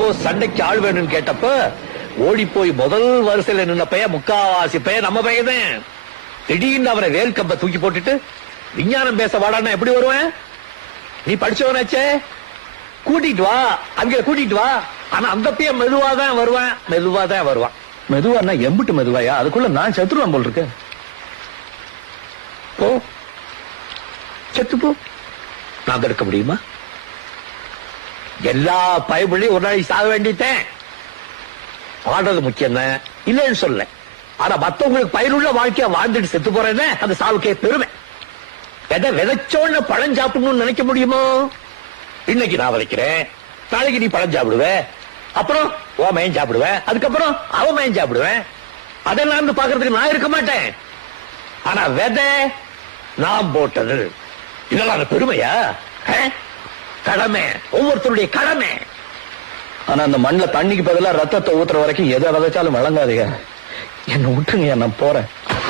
போ சண்டைக்கு ஆள் வேணும்னு கேட்டப்ப ஓடி போய் முதல் வரிசையில நின்ன பையன் முக்காவாசி பையன் நம்ம பையன். திடீர்னு அவரை வேல் கம்ப தூக்கி போட்டுட்டு விஞ்ஞானம் பேச வாடான்னா எப்படி வருவேன்? நீ படிச்சவனாச்சே, கூட்டிட்டு வா, அங்க கூட்டிட்டு வா. ஆனா அந்த பையன் மெதுவாதான் வருவான், மெதுவாதான் வருவான். மெதுவானா எம்பிட்டு மெதுவாயா? அதுக்குள்ள நான் செத்துருவேன் போல் இருக்கு. போ, செத்து போ. நான் தடுக்க முடியுமா? எல்லா பயபுள்ளையும் ஒரு நாளைக்கு சாக வேண்டிட்டேன். வாழ்றது முக்கியம் தான், இல்லைன்னு சொல்ல. ஆனா மத்தவங்களுக்கு பயனுள்ள வாழ்க்கையா வாழ்ந்துட்டு செத்து போறேன்னு அந்த சாவுக்கே பெருமை. எதை விதைச்சோன்னு பழம் சாப்பிடணும்னு நினைக்க முடியுமோ? இன்னைக்கு நான் விதைக்கிறேன், நாளைக்கு நீ பழம் சாப்பிடுவ, அப்புறம் ஓ மயன் சாப்பிடுவேன், அதுக்கப்புறம் அவ மயன் சாப்பிடுவேன். அதெல்லாம் பாக்குறதுக்கு நான் இருக்க மாட்டேன். ஆனா விதை நான் போட்டது, இதெல்லாம் பெருமையா? கடமை, ஒவ்வொருத்தருடைய கடமை. ஆனா அந்த மண்ணுல தண்ணிக்கு பதிலா ரத்தத்தை ஊத்துற வரைக்கும் எதை விதைச்சாலும் வழங்காதீங்க. என்ன விட்டுருங்க, நான் போறேன்.